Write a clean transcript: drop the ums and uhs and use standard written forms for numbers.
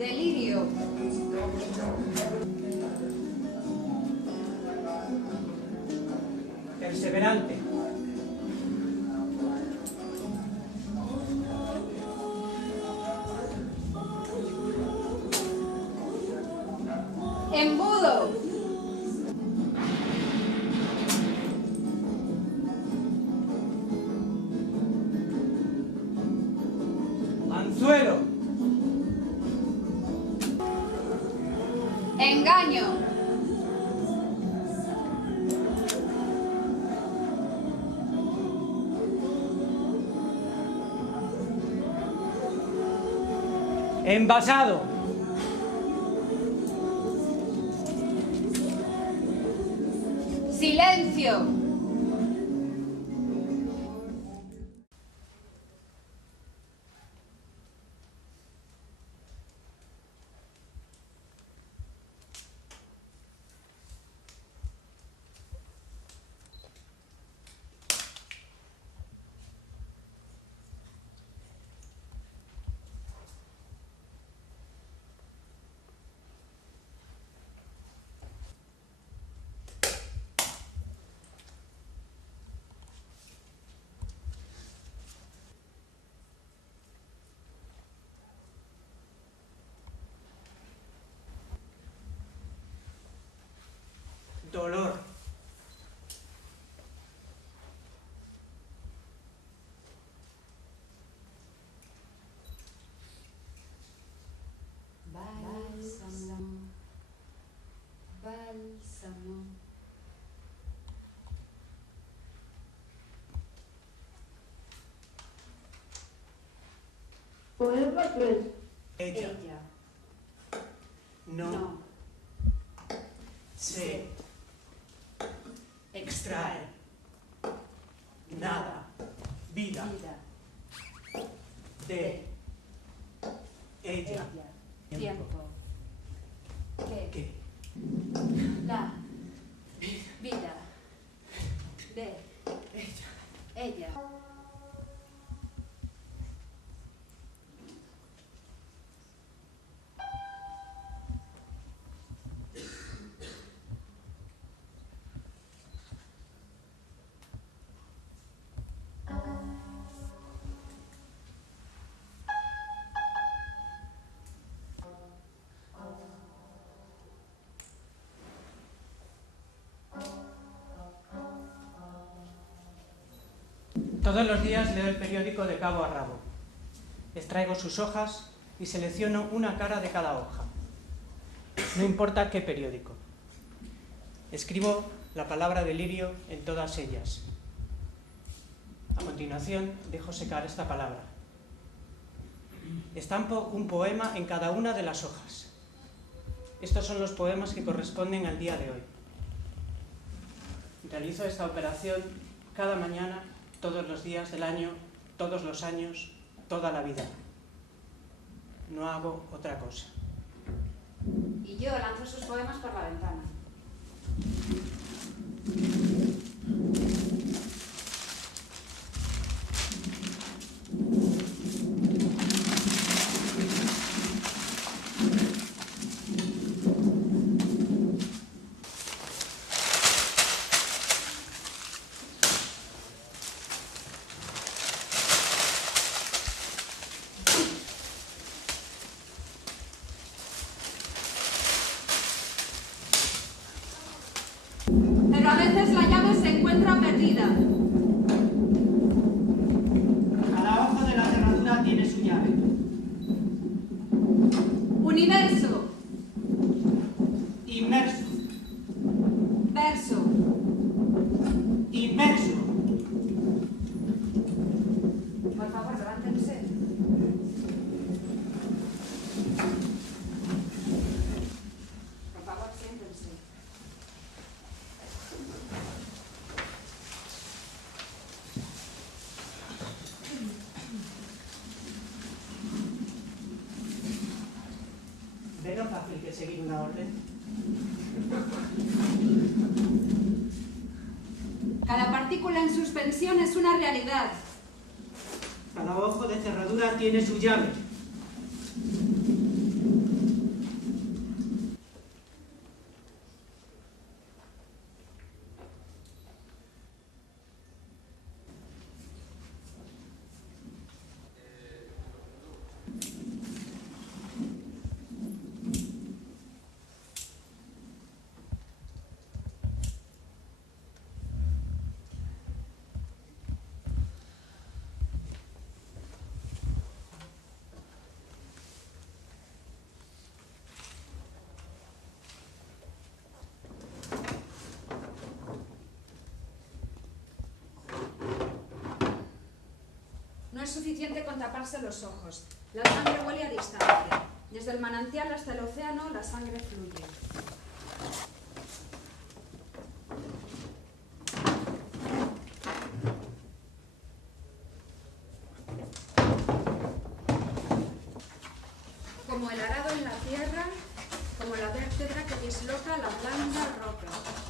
Delirio. Perseverante. Embudo. Anzuelo. Engaño. Envasado. Silencio. Dolor. Bálsamo. Bálsamo. Poema 3. Ella no, No. se extrae nada, vida, Vida. de ella. Tiempo. ¿Qué? La vida de ella. Todos los días leo el periódico de cabo a rabo. Extraigo sus hojas y selecciono una cara de cada hoja. No importa qué periódico. Escribo la palabra delirio en todas ellas. A continuación, dejo secar esta palabra. Estampo un poema en cada una de las hojas. Estos son los poemas que corresponden al día de hoy. Realizo esta operación cada mañana, todos los días del año, todos los años, toda la vida. No hago otra cosa. Y yo lanzo sus poemas por la ventana. Pero a veces la llave se encuentra perdida. Cada hoja de la cerradura tiene su llave. Universo. Inmerso. Verso. Inmerso. Por favor, levántense. Por favor, siéntense. ¿Ve lo fácil que es seguir una orden? Cada partícula en suspensión es una realidad. Cada ojo de cerradura tiene su llave. es suficiente con taparse los ojos. La sangre huele a distancia. Desde el manantial hasta el océano, la sangre fluye. Como el arado en la tierra, como la vértebra que disloca la blanda roca.